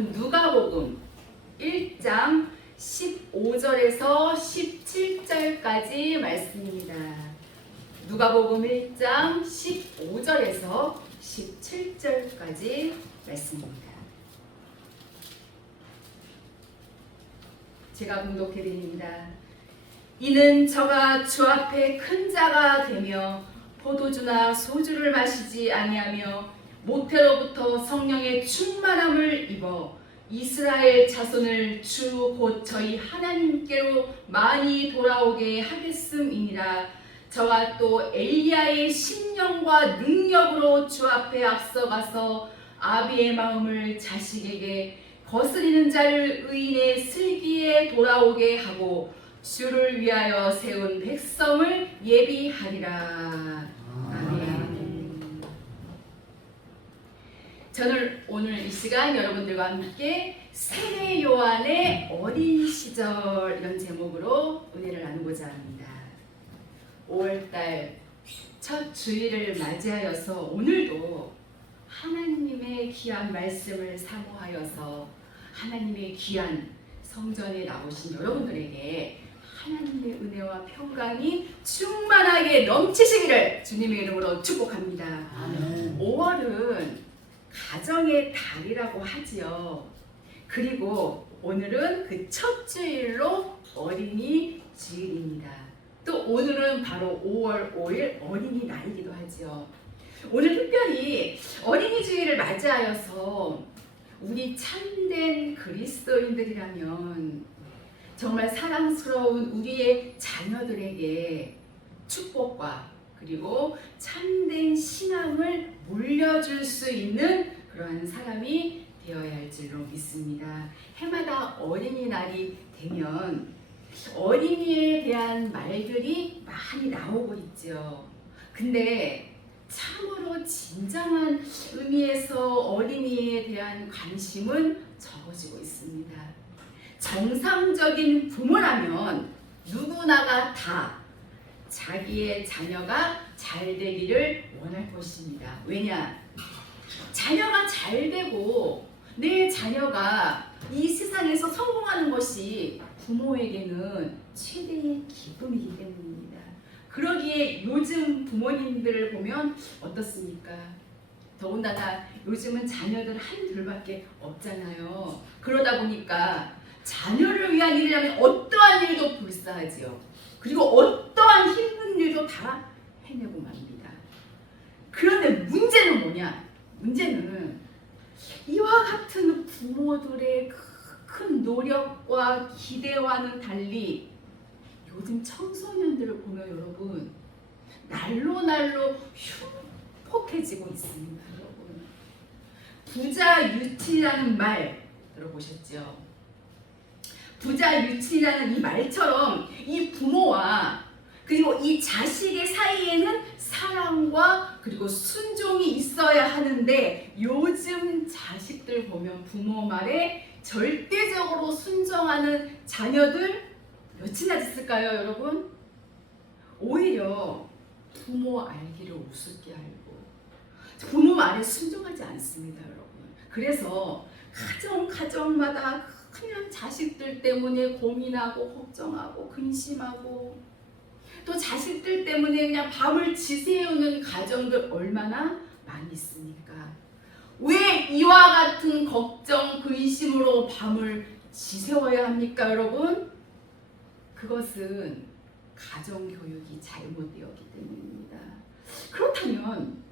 말씀은 누가복음 1장 15절에서 17절까지 말씀입니다. 누가복음 1장 15절에서 17절까지 말씀입니다. 제가 봉독해 드립니다. 이는 저가 주 앞에 큰 자가 되며 포도주나 소주를 마시지 아니하며 모태로부터 성령의 충만함을 입어 이스라엘 자손을 주 곧 저희 하나님께로 많이 돌아오게 하겠음이니라. 저와 또 엘리야의 심령과 능력으로 주 앞에 앞서가서 아비의 마음을 자식에게 거스리는 자를 의인의 슬기에 돌아오게 하고 주를 위하여 세운 백성을 예비하리라. 아멘. 저는 오늘 이 시간 여러분들과 함께 세례 요한의 어린 시절 이런 제목으로 은혜를 나누고자 합니다. 5월달 첫 주일을 맞이하여서 오늘도 하나님의 귀한 말씀을 사모하여서 하나님의 귀한 성전에 나오신 여러분들에게 하나님의 은혜와 평강이 충만하게 넘치시기를 주님의 이름으로 축복합니다. 아멘. 5월은 가정의 달이라고 하지요. 그리고 오늘은 그 첫 주일로 어린이 주일입니다. 또 오늘은 바로 5월 5일 어린이날이기도 하지요. 오늘 특별히 어린이 주일을 맞이하여서 우리 참된 그리스도인들이라면 정말 사랑스러운 우리의 자녀들에게 축복과 그리고 참된 신앙을 물려줄 수 있는 그러한 사람이 되어야 할 줄로 믿습니다. 해마다 어린이날이 되면 어린이에 대한 말들이 많이 나오고 있죠. 근데 참으로 진정한 의미에서 어린이에 대한 관심은 적어지고 있습니다. 정상적인 부모라면 누구나가 다 자기의 자녀가 잘 되기를 원할 것입니다. 왜냐? 자녀가 잘 되고 내 자녀가 이 세상에서 성공하는 것이 부모에게는 최대의 기쁨이기 때문입니다. 그러기에 요즘 부모님들을 보면 어떻습니까? 더군다나 요즘은 자녀들 한둘밖에 없잖아요. 그러다 보니까 자녀를 위한 일이라면 어떠한 일도 불사하지요. 그리고 어떠한 힘든 일도 다 해내고 맙니다. 그런데 문제는 뭐냐? 문제는 이와 같은 부모들의 큰 노력과 기대와는 달리 요즘 청소년들을 보면 여러분 날로 흉폭해지고 있습니다. 여러분 부자 유치라는 말 들어보셨죠? 부자 유치라는 이 말처럼 이 부모와 그리고 이 자식의 사이에는 사랑과 그리고 순종이 있어야 하는데 요즘 자식들 보면 부모 말에 절대적으로 순종하는 자녀들 몇이나 있을까요, 여러분? 오히려 부모 알기를 우습게 알고 부모 말에 순종하지 않습니다, 여러분. 그래서 가정마다 그냥 자식들 때문에 고민하고 걱정하고 근심하고 또 자식들 때문에 그냥 밤을 지새우는 가정들 얼마나 많이 있습니까? 왜 이와 같은 걱정, 근심으로 밤을 지새워야 합니까, 여러분? 그것은 가정교육이 잘못되었기 때문입니다. 그렇다면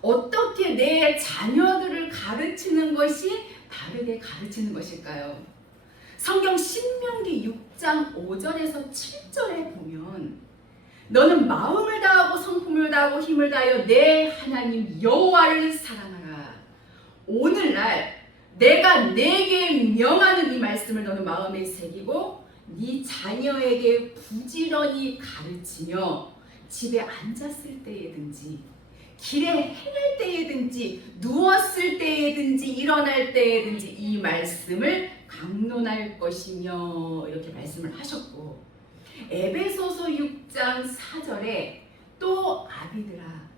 어떻게 내 자녀들을 가르치는 것이 다르게 가르치는 것일까요? 성경 신명기 6장 5절에서 7절에 보면 너는 마음을 다하고 성품을 다하고 힘을 다하여 내 하나님 여호와를 사랑하라. 오늘날 내가 내게 명하는 이 말씀을 너는 마음에 새기고 네 자녀에게 부지런히 가르치며 집에 앉았을 때에든지 길에 행할 때에든지 누웠을 때에든지 일어날 때에든지 이 말씀을 강론할 것이며 이렇게 말씀을 하셨고 에베소서 6장 4절에 또 아비들아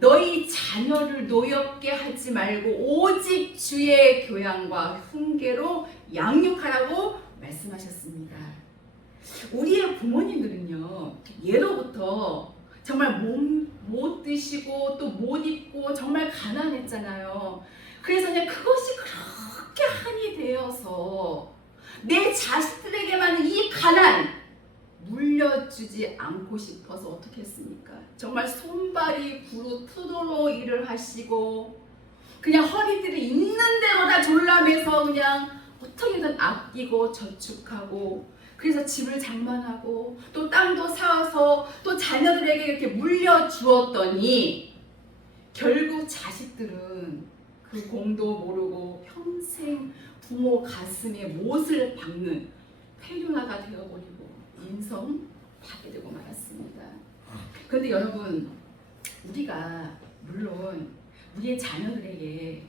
너희 자녀를 노엽게 하지 말고 오직 주의 교양과 훈계로 양육하라고 말씀하셨습니다. 우리의 부모님들은요, 예로부터 정말 못 드시고 또 못 입고 정말 가난했잖아요. 그래서 그냥 그것이 그렇게 한이 되어서 내 자식들에게만 이 가난 물려주지 않고 싶어서 어떻게 했습니까? 정말 손발이 부르트도록 일을 하시고 그냥 허리들이 있는 대로 다 졸라매서 그냥 어떻게든 아끼고 저축하고 그래서 집을 장만하고 또 땅도 사와서 또 자녀들에게 이렇게 물려주었더니 결국 자식들은 그 공도 모르고 평생 부모 가슴에 못을 박는 폐륜화가 되어버리고 인성 파괴되고 말았습니다. 그런데 여러분, 우리가 물론 우리의 자녀들에게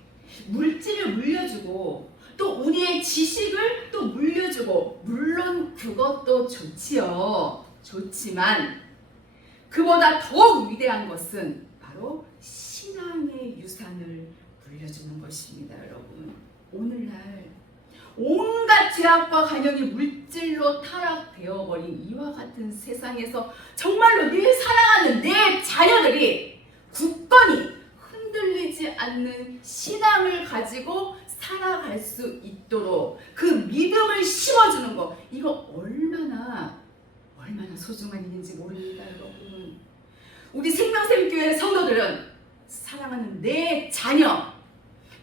물질을 물려주고 또 우리의 지식을 또 물려주고 물론 그것도 좋지요. 좋지만 그보다 더욱 위대한 것은 바로 신앙의 유산을 물려주는 것입니다. 여러분, 오늘날 온갖 죄악과 간영이 물질로 타락되어버린 이와 같은 세상에서 정말로 내 사랑하는 내 자녀들이 굳건히 흔들리지 않는 신앙을 가지고 살아갈 수 있도록 그 믿음을 심어주는 것, 이거 얼마나 소중한 일인지 모릅니다. 여러분, 우리 생명샘교회 성도들은 사랑하는 내 자녀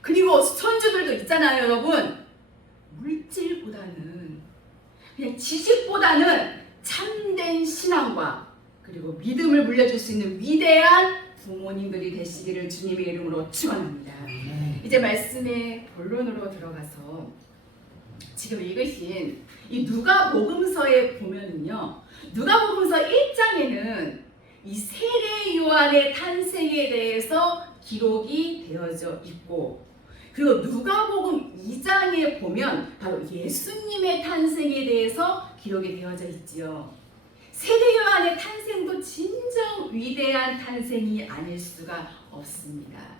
그리고 손주들도 있잖아요. 여러분, 물질보다는 그냥 지식보다는 참된 신앙과 그리고 믿음을 물려줄 수 있는 위대한 부모님들이 되시기를 주님의 이름으로 축원합니다. 이제 말씀의 본론으로 들어가서 지금 읽으신 이 누가복음서에 보면은요, 누가복음서 1장에는 이 세례 요한의 탄생에 대해서 기록이 되어져 있고, 그리고 누가복음 2장에 보면 바로 예수님의 탄생에 대해서 기록이 되어져 있지요. 세례 요한의 탄생도 진정 위대한 탄생이 아닐 수가 없습니다.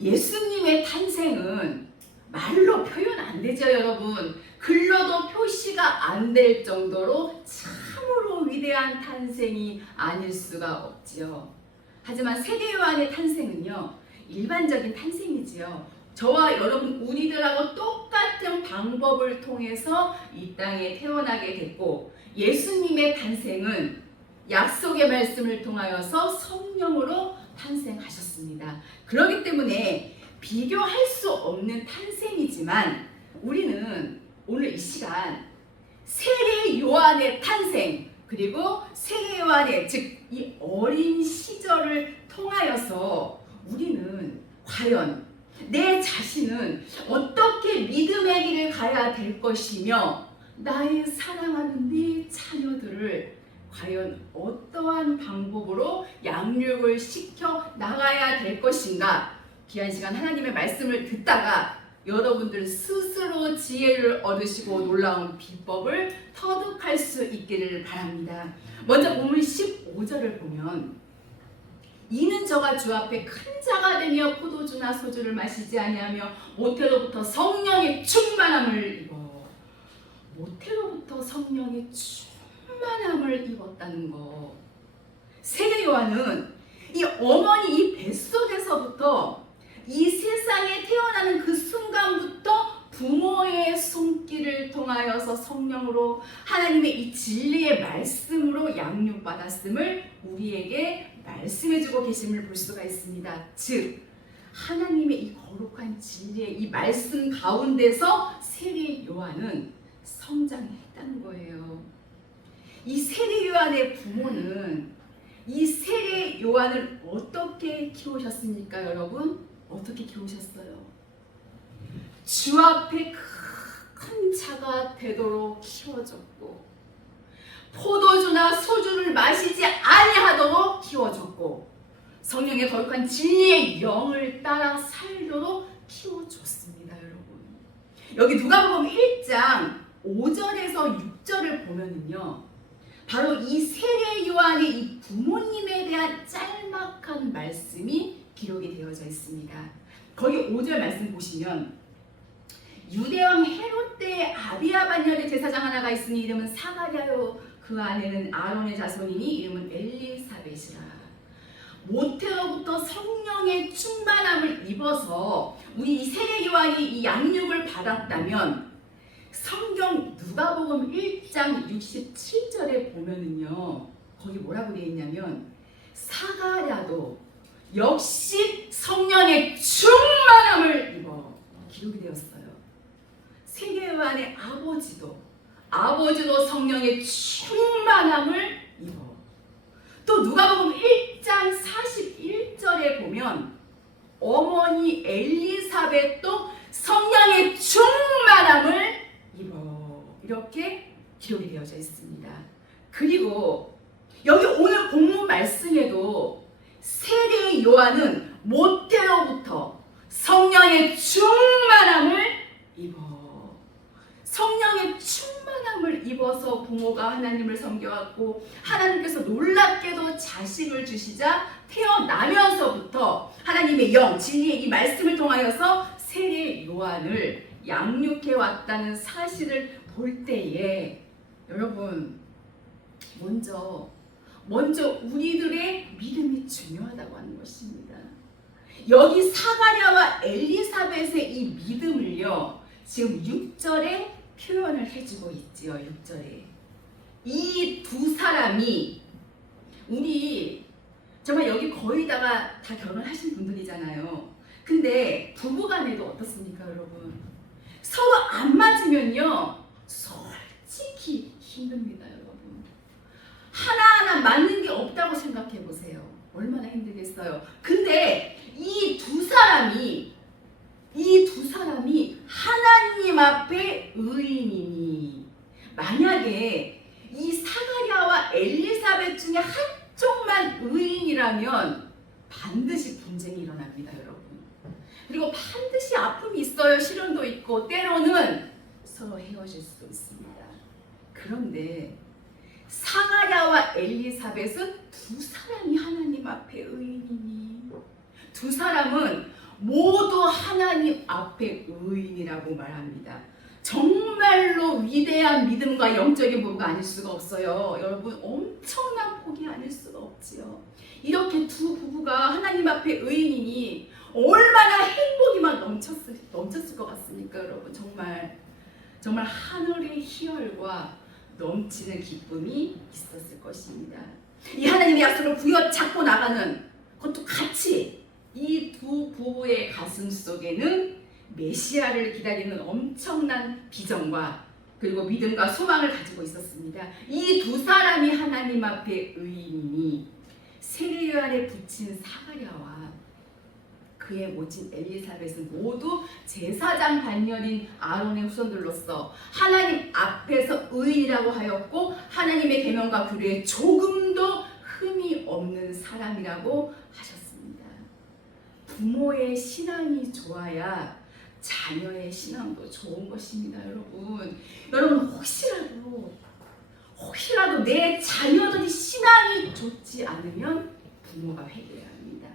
예수님의 탄생은 말로 표현 안 되죠, 여러분. 글로도 표시가 안 될 정도로 참으로 위대한 탄생이 아닐 수가 없지요. 하지만 세례 요한의 탄생은요, 일반적인 탄생이지요. 저와 여러분 우리들하고 똑같은 방법을 통해서 이 땅에 태어나게 됐고, 예수님의 탄생은 약속의 말씀을 통하여서 성령으로 탄생하셨습니다. 그렇기 때문에 비교할 수 없는 탄생이지만 우리는 오늘 이 시간 세례 요한의 탄생 그리고 세례 요한의 즉 이 어린 시절을 통하여서 우리는 과연 내 자신은 어떻게 믿음의 길을 가야 될 것이며 나의 사랑하는 네 자녀들을 과연 어떠한 방법으로 양육을 시켜 나가야 될 것인가, 귀한 시간 하나님의 말씀을 듣다가 여러분들 스스로 지혜를 얻으시고 놀라운 비법을 터득할 수 있기를 바랍니다. 먼저 본문 15절을 보면, 이는 저가 주 앞에 큰 자가 되며 포도주나 소주를 마시지 아니하며 모태로부터 성령의 충만함을 입어. 모태로부터 성령의 충만함을 입었다는 거. 세례 요한은 이 어머니 이 뱃속에서부터 이 세상에 태어나는 그 순간부터 부모의 손길을 통하여서 성령으로 하나님의 이 진리의 말씀으로 양육받았음을 우리에게 말씀해주고 계심을 볼 수가 있습니다. 즉 하나님의 이 거룩한 진리의 이 말씀 가운데서 세례 요한은 성장했다는 거예요. 이 세례 요한의 부모는 이 세례 요한을 어떻게 키우셨습니까, 여러분? 어떻게 키우셨어요? 주 앞에 큰 자가 되도록 키워줬고, 포도주나 소주를 마시지 아니하도록 키워줬고, 성령의 거룩한 진리의 영을 따라 살도록 키워줬습니다, 여러분. 여기 누가복음 1장 5절에서 6절을 보면은요, 바로 이 세례 요한의 이 부모님에 대한 짤막한 말씀이 기록이 되어져 있습니다. 거기 5절 말씀 보시면 유대왕 헤롯 때에 아비야 반열의 제사장 하나가 있으니 이름은 사가랴요 그 아내는 아론의 자손이니 이름은 엘리사벳이라. 모태로부터 성령의 충만함을 입어서 우리 이 세례 요한이 이 양육을 받았다면 성경 누가복음 1장 67절에 보면은요 거기 뭐라고 되어 있냐면 사가랴도 역시 성령의 충만함을 입어 기록이 되었어요. 세례 요한의 아버지도 성령의 충만함을 입어. 또 누가복음 1장 41절에 보면 어머니 엘리사벳도 성령의 충만함을 입어. 이렇게 기록이 되어져 있습니다. 그리고 여기 오늘 본문 말씀에도 세례 요한은 모태로부터 성령의 충만함을 입어. 성령의 충만함을 입어서 부모가 하나님을 섬겨왔고 하나님께서 놀랍게도 자식을 주시자 태어나면서부터 하나님의 영, 진리의 이 말씀을 통하여서 세례 요한을 양육해 왔다는 사실을 볼 때에 여러분 먼저 우리들의 믿음이 중요하다고 하는 것입니다. 여기 사가랴와 엘리사벳의 이 믿음을요 지금 6절에 표현을 해주고 있지요. 6절에 이 두 사람이 우리 정말 여기 거의 다 결혼하신 분들이잖아요. 근데 부부간에도 어떻습니까 여러분? 서로 안 맞으면요 솔직히 힘듭니다 여러분. 하나하나 맞는 게 없다고 생각해 보세요. 얼마나 힘들겠어요. 근데 이 두 사람이 하나님 앞에 의인이니 만약에 이 사가랴와 엘리사벳 중에 한쪽만 의인이라면 반드시 분쟁이 일어납니다 여러분. 그리고 반드시 아픔이 있어요. 시련도 있고 때로는 서로 헤어질 수도 있습니다. 그런데 사가랴와 엘리사벳은 두 사람이 하나님 앞에 의인이니 두 사람은 모두 하나님 앞에 의인이라고 말합니다. 정말로 위대한 믿음과 영적인 부부가 아닐 수가 없어요. 여러분 엄청난 복이 아닐 수가 없지요. 이렇게 두 부부가 하나님 앞에 의인이니 얼마나 행복이만 넘쳤을 것 같습니까 여러분. 정말 하늘의 희열과 넘치는 기쁨이 있었을 것입니다. 이 하나님의 약속을 부여잡고 나가는 것도 같이 이 두 부부의 가슴 속에는 메시아를 기다리는 엄청난 비전과 그리고 믿음과 소망을 가지고 있었습니다. 이 두 사람이 하나님 앞에 의인이니 세례 요한에 붙인 사가랴와 그의 모친 엘리사벳은 모두 제사장 반열인 아론의 후손들로서 하나님 앞에서 의인이라고 하였고 하나님의 계명과 규례에 조금도 흠이 없는 사람이라고 하셨습니다. 부모의 신앙이 좋아야 자녀의 신앙도 좋은 것입니다. 여러분 혹시라도 내 자녀들이 신앙이 좋지 않으면 부모가 회개해야 합니다.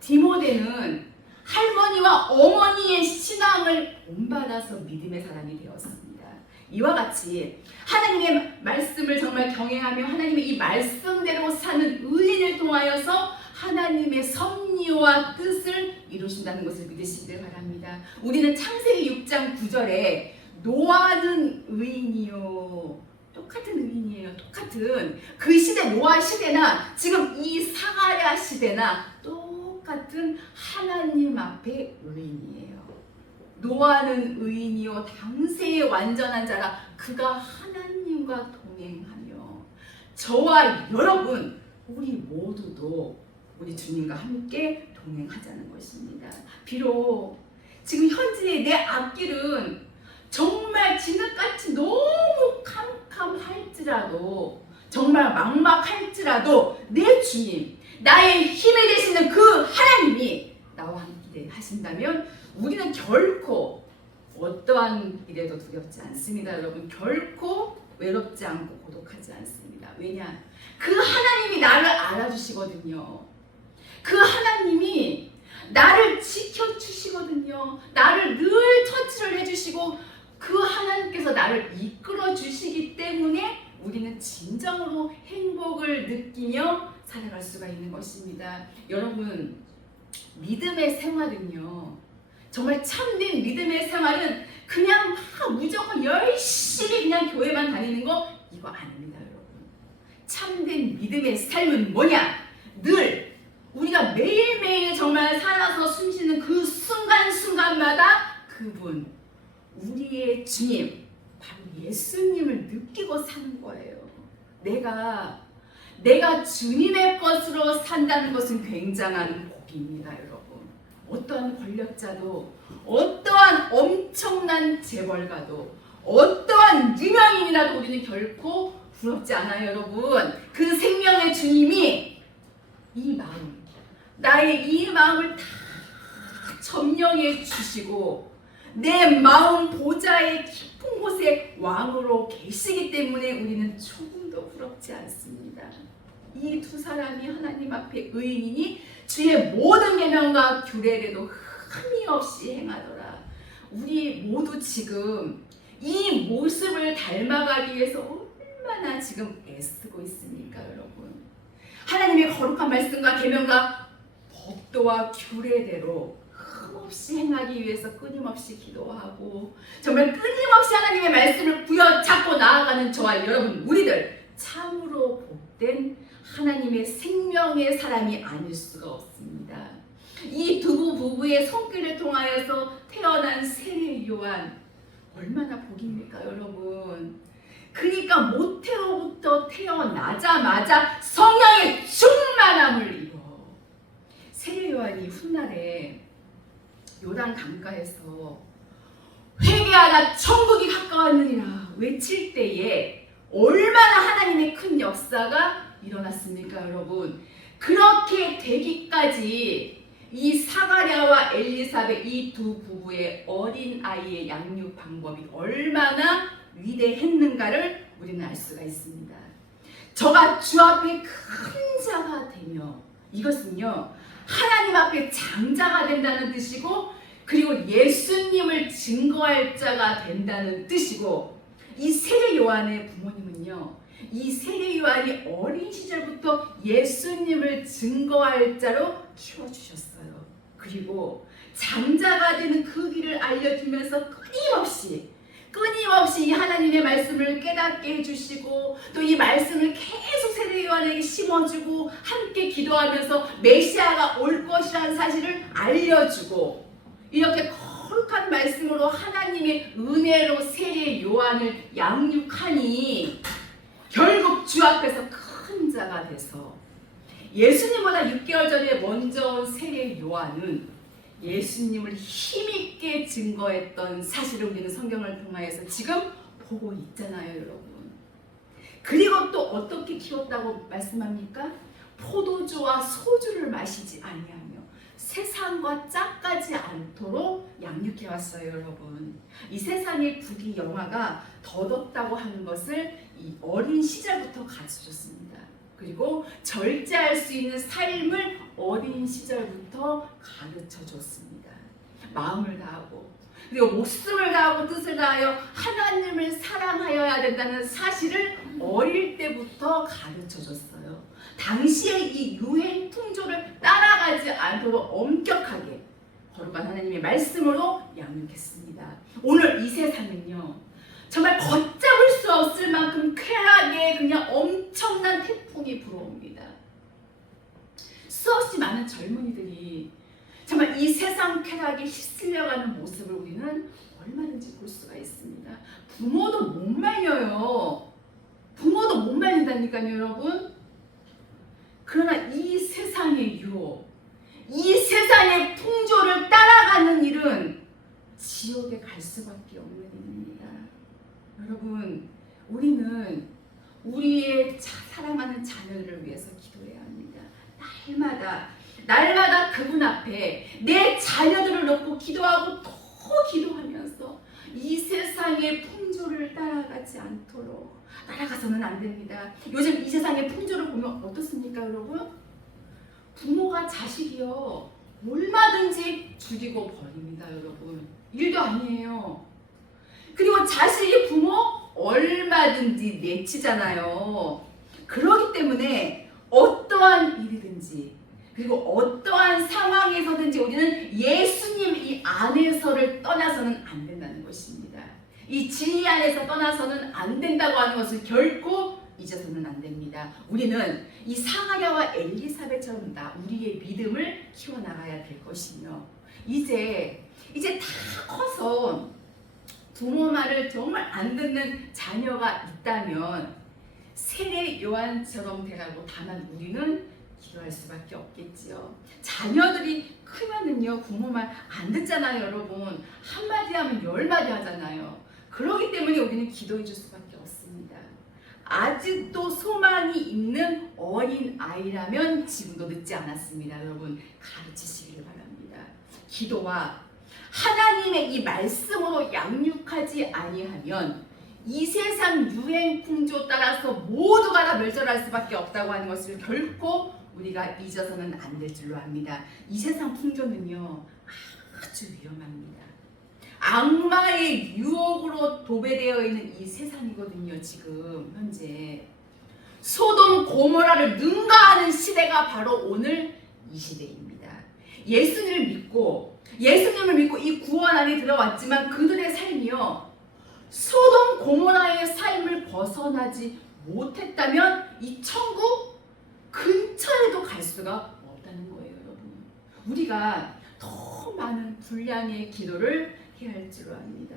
디모데는 할머니와 어머니의 신앙을 본받아서 믿음의 사람이 되었습니다. 이와 같이 하나님의 말씀을 정말 경외하며 하나님의 이 말씀대로 사는 의인을 통하여서 하나님의 섭리와 뜻을 이루신다는 것을 믿으시길 바랍니다. 우리는 창세기 6장 9절에 노아는 의인이요. 똑같은 의인이에요. 똑같은 그 시대 노아 시대나 지금 이 사가랴 시대나 똑같은 하나님 앞에 의인이에요. 노아는 의인이요 당세의 완전한 자라 그가 하나님과 동행하며 저와 여러분 우리 모두도 우리 주님과 함께 동행하자는 것입니다. 비록 지금 현재 내 앞길은 정말 진흙같이 너무 캄캄할지라도 정말 막막할지라도 내 주님 나의 힘이 되시는 그 하나님이 나와 함께 하신다면 우리는 결코 어떠한 일에도 두렵지 않습니다. 여러분 결코 외롭지 않고 고독하지 않습니다. 왜냐? 그 하나님이 나를 알아주시거든요. 그 하나님이 나를 지켜주시거든요. 나를 늘 터치를 해주시고 그 하나님께서 나를 이끌어 주시기 때문에 우리는 진정으로 행복을 느끼며 살아갈 수가 있는 것입니다. 여러분, 믿음의 생활은요, 정말 참된 믿음의 생활은 그냥 막 무조건 열심히 그냥 교회만 다니는 거 이거 아닙니다, 여러분. 참된 믿음의 삶은 뭐냐? 늘 우리가 매일매일 정말 살아서 숨쉬는 그 순간순간마다 그분, 우리의 주님, 바로 예수님을 느끼고 사는 거예요. 내가 주님의 것으로 산다는 것은 굉장한 복입니다, 여러분. 어떠한 권력자도, 어떠한 엄청난 재벌가도, 어떠한 유명인이라도 우리는 결코 부럽지 않아요, 여러분. 그 생명의 주님이 이 마음, 나의 이 마음을 다 점령해 주시고 내 마음 보좌의 깊은 곳에 왕으로 계시기 때문에 우리는 조금도 부럽지 않습니다. 이 두 사람이 하나님 앞에 의인이니 주의 모든 계명과 규례에도 흠이 없이 행하더라. 우리 모두 지금 이 모습을 닮아가기 위해서 얼마나 지금 애쓰고 있습니까, 여러분? 하나님의 거룩한 말씀과 계명과 법도와 규례대로 흠없이 행하기 위해서 끊임없이 기도하고 정말 끊임없이 하나님의 말씀을 부여잡고 나아가는 저와 여러분, 우리들 참으로 복된 하나님의 생명의 사람이 아닐 수가 없습니다. 이 두 부부의 손길을 통하여서 태어난 세례 요한, 얼마나 복입니까, 여러분? 그러니까 모태로부터 태어나자마자 성령의 충만함을 입어. 세례 요한이 훗날에 요단 강가에서 회개하라 천국이 가까웠느니라 외칠 때에 얼마나 하나님의 큰 역사가 일어났습니까, 여러분? 그렇게 되기까지 이 사가랴와 엘리사벳 이 두 부부의 어린 아이의 양육 방법이 얼마나 위대했는가를 우리는 알 수가 있습니다. 저가 주 앞에 큰 자가 되며, 이것은요 하나님 앞에 장자가 된다는 뜻이고, 그리고 예수님을 증거할 자가 된다는 뜻이고, 이 세례 요한의 부모님은요, 이 세례 요한이 어린 시절부터 예수님을 증거할 자로 키워주셨어요. 그리고 장자가 되는 그 길을 알려주면서 끊임없이 이 하나님의 말씀을 깨닫게 해주시고, 또 이 말씀을 계속 세례 요한에게 심어주고 함께 기도하면서 메시아가 올 것이라는 사실을 알려주고, 이렇게 거룩한 말씀으로 하나님의 은혜로 세례 요한을 양육하니 결국 주 앞에서 큰 자가 돼서 예수님보다 6개월 전에 먼저 온 세례 요한은 예수님을 힘있게 증거했던 사실을 우리는 성경을 통하여서 지금 보고 있잖아요, 여러분. 그리고 또 어떻게 키웠다고 말씀합니까? 포도주와 소주를 마시지 아니하며 세상과 짝까지 않도록 양육해왔어요, 여러분. 이 세상의 부귀 영화가 덧없다고 하는 것을 이 어린 시절부터 가르쳐줬습니다. 그리고 절제할 수 있는 삶을 어린 시절부터 가르쳐줬습니다. 마음을 다하고, 그리고 목숨을 다하고 뜻을 다하여 하나님을 사랑하여야 된다는 사실을 어릴 때부터 가르쳐줬어요. 당시의 이 유행 풍조를 따라가지 않도록 엄격하게 거룩한 하나님의 말씀으로 양육했습니다. 오늘 이 세상은요, 정말 걷잡을 수 없을 만큼 쾌락의 그냥 엄청난 태풍이 불어옵니다. 수없이 많은 젊은이들이 정말 이 세상 쾌락에 휩쓸려가는 모습을 우리는 얼마든지 볼 수가 있습니다. 부모도 못 말려요. 부모도 못 말린다니까요, 여러분. 그러나 이 세상의 유혹, 이 세상의 풍조를 따라가는 일은 지옥에 갈 수밖에 없는 일입니다. 여러분, 우리는 우리의 사랑하는 자녀들을 위해서 기도해야 합니다. 날마다 그분 앞에 내 자녀들을 놓고 기도하고 또 기도하면서 이 세상의 풍조 풍조를 따라가지 않도록. 따라가서는 안 됩니다. 요즘 이 세상의 풍조를 보면 어떻습니까, 여러분? 부모가 자식이요 얼마든지 죽이고 버립니다, 여러분. 일도 아니에요. 그리고 자식이 부모 얼마든지 내치잖아요. 그렇기 때문에 어떠한 일이든지 그리고 어떠한 상황에서든지 우리는 예수님 이 안에서를 떠나서는 안 된다는 것입니다. 이 진리 안에서 떠나서는 안 된다고 하는 것을 결코 잊어서는 안 됩니다. 우리는 이 사가랴와 엘리사벳처럼 우리의 믿음을 키워나가야 될 것이며 이제 다 커서 부모 말을 정말 안 듣는 자녀가 있다면 세례 요한처럼 되라고 다만 우리는 기도할 수밖에 없겠지요. 자녀들이 크면은요 부모 말 안 듣잖아요, 여러분. 한마디 하면 10마디 하잖아요. 그렇기 때문에 우리는 기도해 줄 수밖에 없습니다. 아직도 소망이 있는 어린 아이라면 지금도 늦지 않았습니다. 여러분 가르치시길 바랍니다. 기도와 하나님의 이 말씀으로 양육하지 아니하면 이 세상 유행 풍조 따라서 모두가 다 멸절할 수밖에 없다고 하는 것을 결코 우리가 잊어서는 안 될 줄로 압니다. 이 세상 풍조는요 아주 위험합니다. 악마의 유혹으로 도배되어 있는 이 세상이거든요. 지금 현재 소돔 고모라를 능가하는 시대가 바로 오늘 이 시대입니다. 예수님을 믿고 이 구원 안에 들어왔지만 그들의 삶이요 소돔 고모라의 삶을 벗어나지 못했다면 이 천국 근처에도 갈 수가 없다는 거예요, 여러분. 우리가 더 많은 분량의 기도를 해야 할 줄 압니다.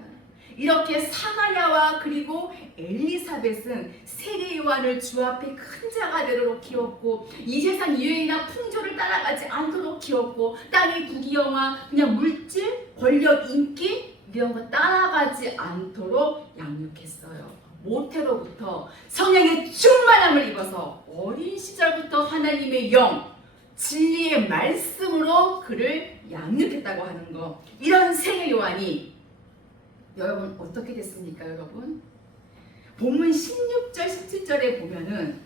이렇게 사가랴와 그리고 엘리사벳은 세례 요한을 주 앞에 큰 자가 되도록 키웠고 이 세상 유행이나 풍조를 따라가지 않도록 키웠고 땅의 부귀영화, 그냥 물질, 권력, 인기 이런 거 따라가지 않도록 양육했어요. 모태로부터 성령의 충만함을 입어서 어린 시절부터 하나님의 영, 진리의 말씀으로 그를 양육했다고 하는 거. 이런 세례 요한이 여러분 어떻게 됐습니까, 여러분? 본문 16절, 17절에 보면은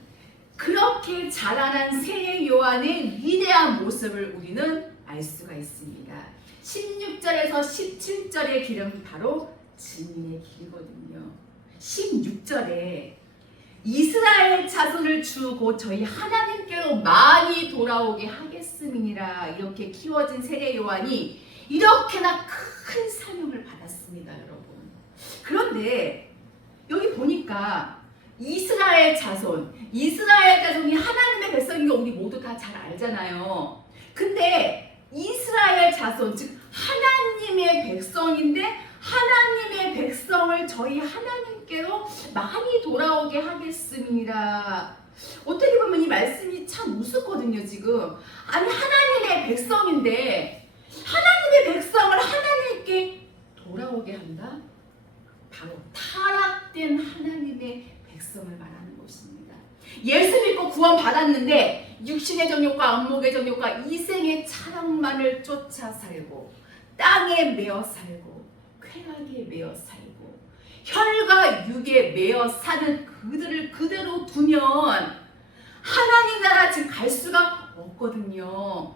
그렇게 자라난 세례 요한의 위대한 모습을 우리는 알 수가 있습니다. 16절에서 17절의 길은 바로 증인의 길이거든요. 16절에 이스라엘 자손을 주고 저희 하나님께로 많이 돌아오게 하겠음이니라 이렇게 키워진 세례 요한이 이렇게나 큰 사명을 받았습니다, 여러분. 그런데 여기 보니까 이스라엘 자손이 하나님의 백성인 거 우리 모두 다 잘 알잖아요. 근데 이스라엘 자손, 즉 하나님의 백성인데 하나님의 백성을 저희 하나님께로 많이 돌아오게 하겠습니다. 어떻게 보면 이 말씀이 참 우습거든요, 지금. 아니, 하나님의 백성인데 하나님의 백성을 하나님께 돌아오게 한다? 바로 타락된 하나님의 백성을 말하는 것입니다. 예수 믿고 구원 받았는데 육신의 정욕과 안목의 정욕과 이생의 차량만을 쫓아 살고 땅에 매어 살고 쾌락에 매어 살고 혈과 육에 매어 사는 그들을 그대로 두면 하나님 나라 즉 갈 수가 없거든요.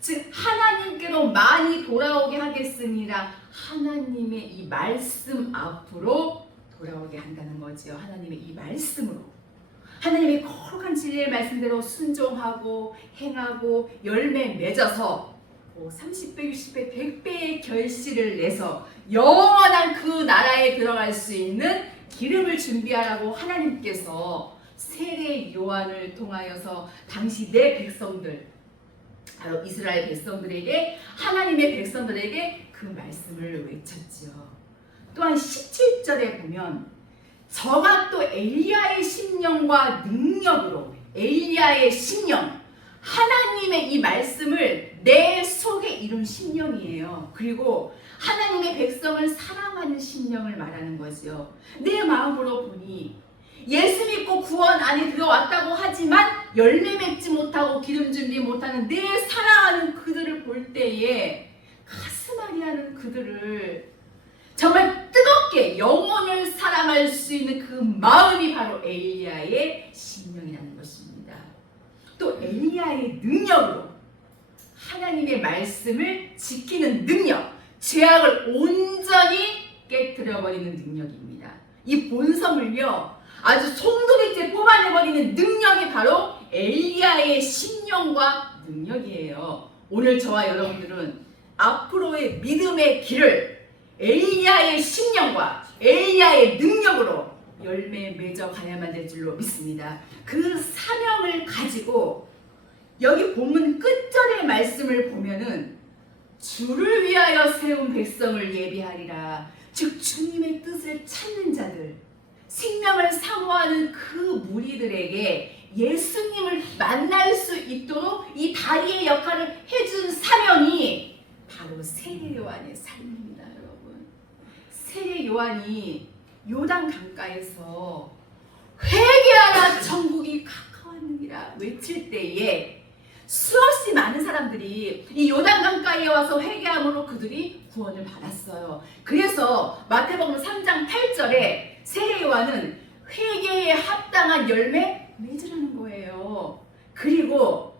즉 하나님께로 많이 돌아오게 하겠습니다. 하나님의 이 말씀 앞으로 돌아오게 한다는 거죠. 하나님의 이 말씀으로. 하나님의 거룩한 진리의 말씀대로 순종하고 행하고 열매 맺어서 30배, 60배, 100배의 결실을 내서 영원한 그 나라에 들어갈 수 있는 기름을 준비하라고 하나님께서 세례 요한을 통하여서 당시 내 백성들, 바로 이스라엘 백성들에게, 하나님의 백성들에게 그 말씀을 외쳤지요. 또한 17절에 보면 저가 또 엘리야의 심령과 능력으로, 엘리야의 심령, 하나님의 이 말씀을 내 속에 이룬 심령이에요. 그리고 하나님의 백성을 사랑하는 심령을 말하는 거죠. 내 마음으로 보니 예수 믿고 구원 안에 들어왔다고 하지만 열매 맺지 못하고 기름 준비 못하는 내 사랑하는 그들을 볼 때에 가슴 아리하는 그들을 정말 뜨겁게 영혼을 사랑할 수 있는 그 마음이 바로 엘리야의 심령이라는 것입니다. 또 엘리야의 능력으로 하나님의 말씀을 지키는 능력, 죄악을 온전히 깨트려버리는 능력입니다. 이 본성을요 아주 송두리째 뽑아내버리는 능력이 바로 엘리야의 심령과 능력이에요. 오늘 저와 여러분들은 앞으로의 믿음의 길을 엘리야의 심령과 엘리야의 능력으로 열매 맺어 가야만 될 줄로 믿습니다. 그 사명을 가지고 여기 본문 끝절의 말씀을 보면은 주를 위하여 세운 백성을 예비하리라. 즉 주님의 뜻을 찾는 자들, 생명을 사모하는 그 무리들에게 예수님을 만날 수 있도록 이 다리의 역할을 해준 사명이 바로 세례 요한의 삶입니다. 여러분, 세례 요한이 요단 강가에서 회개하라 천국이 가까웠느니라 외칠 때에 수없이 많은 사람들이 이 요단 강가에 와서 회개함으로 그들이 구원을 받았어요. 그래서 마태복음 3장 8절에 세례 요한은 회개에 합당한 열매 맺으라는 거예요. 그리고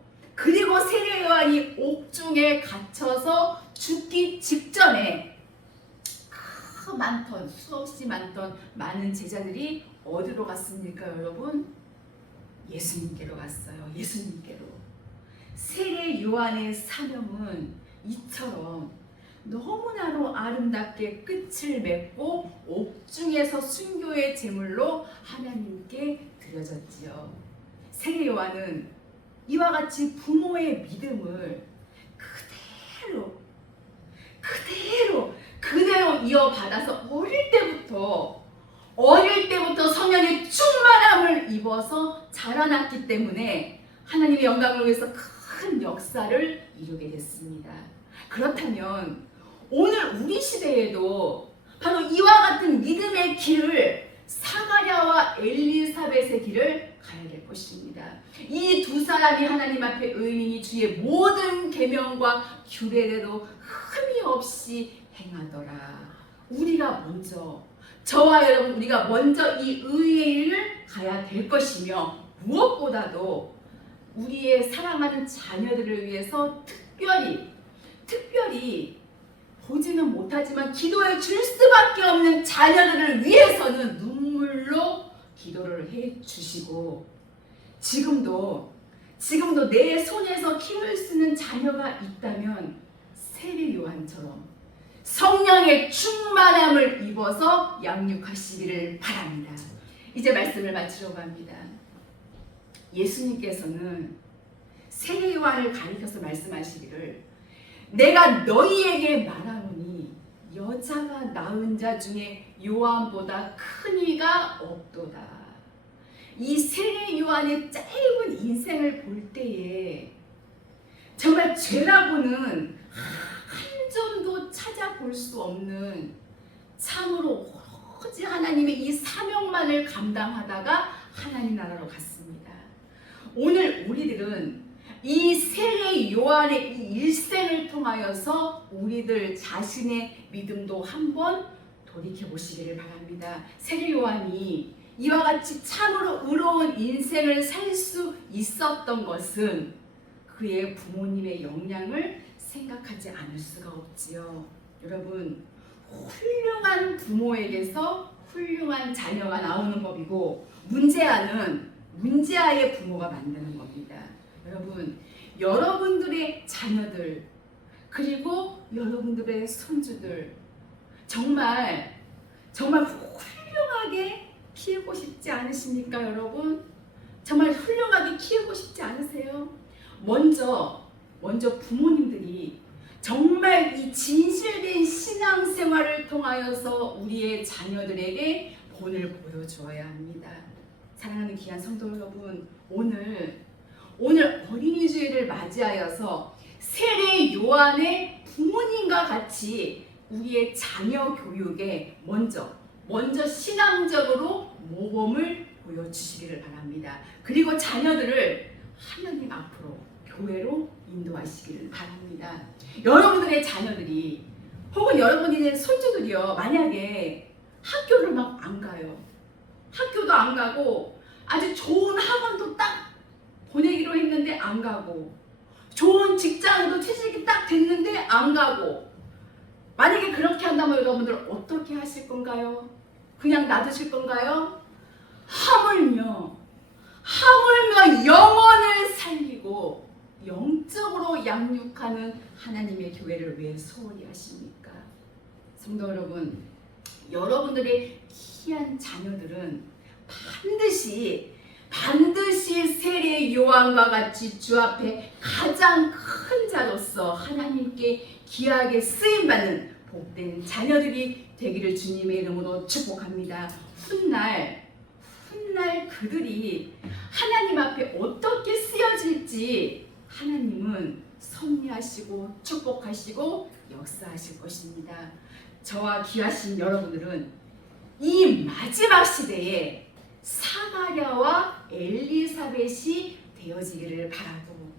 세례 요한이 옥중에 갇혀서 죽기 직전에 수없이 많던 많은 제자들이 어디로 갔습니까, 여러분? 예수님께로 갔어요. 예수님께로. 세례 요한의 사명은 이처럼 너무나도 아름답게 끝을 맺고 옥중에서 순교의 제물로 하나님께 드려졌지요. 세례 요한은 이와 같이 부모의 믿음을 그대로 이어받아서 어릴 때부터 성령의 충만함을 입어서 자라났기 때문에 하나님의 영광을 위해서 큰 역사를 이루게 됐습니다. 그렇다면 오늘 우리 시대에도 바로 이와 같은 믿음의 길을 사가랴와 엘리사벳의 길을 가야 될 것입니다. 이 두 사람이 하나님 앞에 의인이 주의 모든 계명과 규례대로 흠이 없이 행하더라. 저와 여러분 우리가 먼저 이 의의 일을 가야 될 것이며 무엇보다도 우리의 사랑하는 자녀들을 위해서 특별히 보지는 못하지만 기도해 줄 수밖에 없는 자녀들을 위해서는 눈물로 기도를 해 주시고 지금도 내 손에서 키울 수 있는 자녀가 있다면 세례 요한처럼 성령의 충만함을 입어서 양육하시기를 바랍니다. 이제 말씀을 마치려고 합니다. 예수님께서는 세례 요한을 가리켜서 말씀하시기를 내가 너희에게 말하노니 여자가 낳은 자 중에 요한보다 큰 이가 없도다. 이 세례 요한의 짧은 인생을 볼 때에 정말 죄라고는 한 점도 찾아볼 수 없는 참으로 오로지 하나님의 이 사명만을 감당하다가 하나님 나라로 갔습니다. 오늘 우리들은 이 세례 요한의 이 일생을 통하여서 우리들 자신의 믿음도 한번 돌이켜보시기를 바랍니다. 세례 요한이 이와 같이 참으로 의로운 인생을 살 수 있었던 것은 그의 부모님의 영향을 생각하지 않을 수가 없지요. 여러분, 훌륭한 부모에게서 훌륭한 자녀가 나오는 법이고 문제아의 부모가 만드는 겁니다. 여러분, 여러분들의 자녀들 그리고 여러분들의 손주들 정말 훌륭하게 키우고 싶지 않으십니까, 여러분? 정말 훌륭하게 키우고 싶지 않으세요? 먼저 부모님들이 정말 이 진실된 신앙생활을 통하여서 우리의 자녀들에게 본을 보여주어야 합니다. 사랑하는 귀한 성도 여러분, 오늘 어린이 주일을 맞이하여서 세례 요한의 부모님과 같이 우리의 자녀 교육에 먼저 신앙적으로 모범을 보여주시기를 바랍니다. 그리고 자녀들을 하나님 앞으로 교회로 인도하시기를 바랍니다. 여러분들의 자녀들이 혹은 여러분의 손주들이요, 만약에 학교를 막 안 가요. 학교도 안 가고 아주 좋은 학원도 딱 보내기로 했는데 안 가고, 좋은 직장도 취직이 딱 됐는데 안 가고, 만약에 그렇게 한다면 여러분들 어떻게 하실 건가요? 그냥 놔두실 건가요? 하물며 영혼을 살리고 영적으로 양육하는 하나님의 교회를 왜 소홀히 하십니까? 성도 여러분, 여러분들의 귀한 자녀들은 반드시 세례 요한과 같이 주 앞에 가장 큰 자로서 하나님께 귀하게 쓰임받는 복된 자녀들이 되기를 주님의 이름으로 축복합니다. 훗날 그들이 하나님 앞에 어떻게 쓰여질지 하나님은 섭리하시고 축복하시고 역사하실 것입니다. 저와 귀하신 여러분들은 이 마지막 시대에 사가랴와 엘리사벳이 되어지기를 바라고,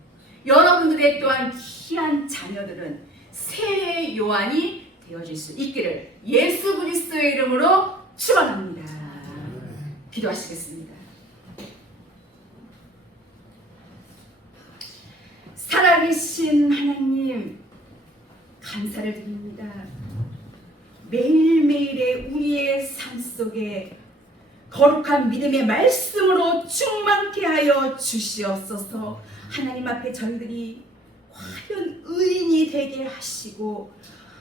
여러분들의 또한 귀한 자녀들은 세례 요한이 되어질 수 있기를 예수 그리스도의 이름으로 축원합니다. 기도하시겠습니다. 살아계신 하나님, 감사를 드립니다. 매일매일의 우리의 삶 속에 거룩한 믿음의 말씀으로 충만케 하여 주시옵소서. 하나님 앞에 저희들이 과연 의인이 되게 하시고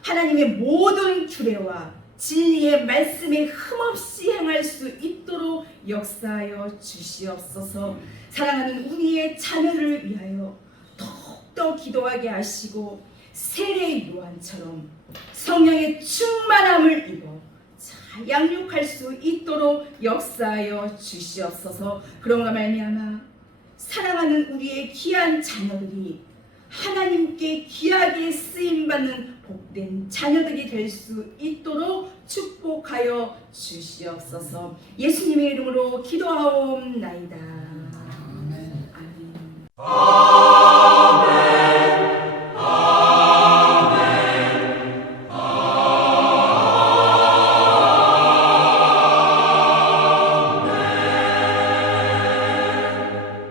하나님의 모든 규례와 진리의 말씀에 흠없이 행할 수 있도록 역사하여 주시옵소서. 사랑하는 우리의 자녀를 위하여 더욱더 기도하게 하시고 세례 요한처럼 성령의 충만함을 입어 잘 양육할 수 있도록 역사하여 주시옵소서. 그런가 말미암아 사랑하는 우리의 귀한 자녀들이 하나님께 귀하게 쓰임받는 복된 자녀들이 될 수 있도록 축복하여 주시옵소서. 예수님의 이름으로 기도하옵나이다. 아멘.